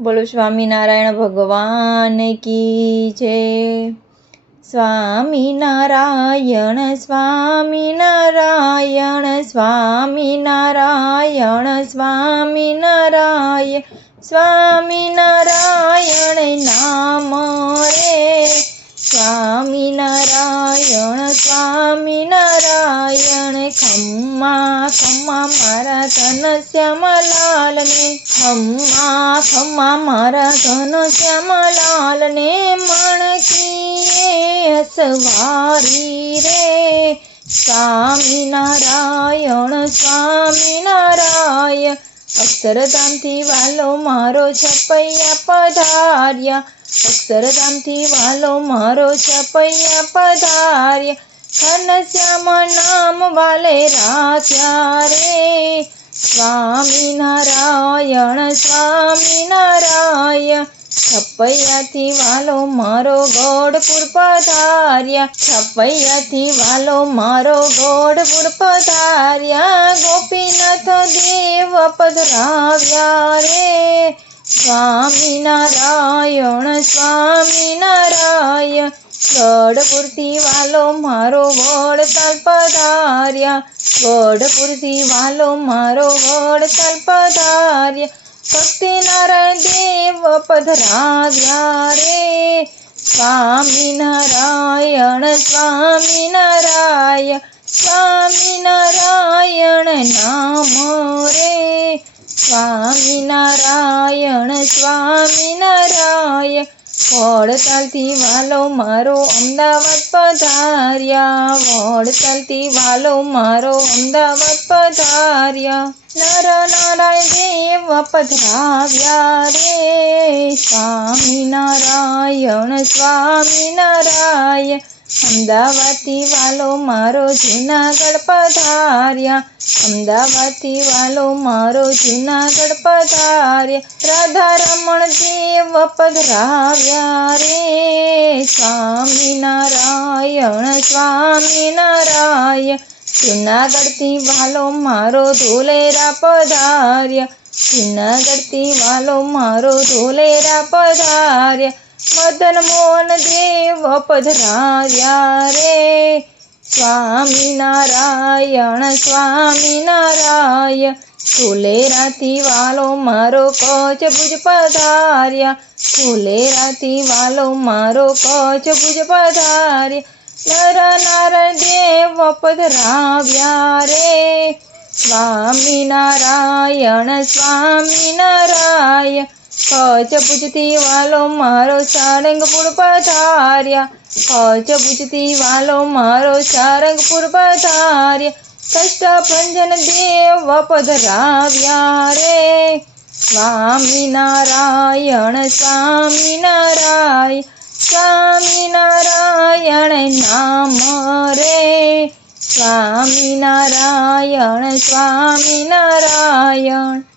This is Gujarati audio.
બોલો સ્વામિનારાયણ ભગવાન કી જય. સ્વામિનારાયણ સ્વામિનારાયણ સ્વામિનારાયણ સ્વામિનારાયણ સ્વામિનારાયણ નામ રે. ખમ્મા મારા ધન શ્યામલાલને ખમ્મા ખમ્મા મારા ધન શ્યામલાલને મણકીએ હસવારી રે. સ્વામિનારાયણ સ્વામિનારાયણ અક્ષરધામથી વાલો મારો છપૈયા પધાર્યા. અક્ષરધામથી વાલો મારો છપૈયા પધાર્યા. ઘનશ્યામ નામ વાલે રાખ્યા રે. સ્વામિનારાયણ સ્વામિનારાયણ છપૈયાથી વાલો મારો ગોડપુર પધાર્યા. છપૈયાથી વાલો મારો ગોડપુર પધાર્યા. ગોપીનાથ દેવ પધરાવ્યા રે. સ્વામિનારાયણ સ્વામિનારાયણ ગઢપુરથી વાલો મારો વડતાલ પધાર્યા. ગઢપુરથી વાલો મારો વડતાલ પધાર્યા. ભક્તિનારાયણ દેવ પધરાવ્યા રે. સ્વામિનારાયણ સ્વામિનારાયણ સ્વામિનારાયણ નામ રે. સ્વામિનારાયણ સ્વામિનારાયણ વડતાલથી વાલો મારો અમદાવાદ પધાર્યા. વડતાલથી વાલો મારો અમદાવાદ પધાર્યા. નર નારાયણ દેવ પધરાવ્યા રે. સ્વામિનારાયણ સ્વામિનારાયણ. અમદાવાદથી વાલો મારો જૂનાગઢ પધાર્યા. અમદાવાદથી વાલો મારો જૂનાગઢ પધાર્યા. રાધા રમણ દેવ પધરાવ્યા રે. સ્વામિનારાયણ સ્વામિનારાયણ. જૂનાગઢથી વાલો મારો ધોલેરા પધાર્યા. જૂનાગઢથી વાલો મારો ધોલેરા પધાર્યા. મદન મોહન દેવ પધરાવ્યા રે સ્વામિનારાયણ સ્વામિનારાયણ રાતી વાલો મારો કચ ભુજ પધાર્યા ફુલેરાથી વાલો મારો કચ ભુજ પધાર્યા નર નારાયણ દેવ પધરાવ્યા રે સ્વામિનારાયણ સ્વામિનારાયણ કચ્છ ભુજથી વાલો મારો સારંગપુર પધાર્યા. કચ્છ ભુજથી વાલો મારો સારંગપુર પધાર્યા. કષ્ટભંજન દેવ પધરાવ્યા રે. સ્વામિનારાયણ સ્વામી નારાયણ નામ રે. સ્વામિનારાયણ સ્વામિનારાયણ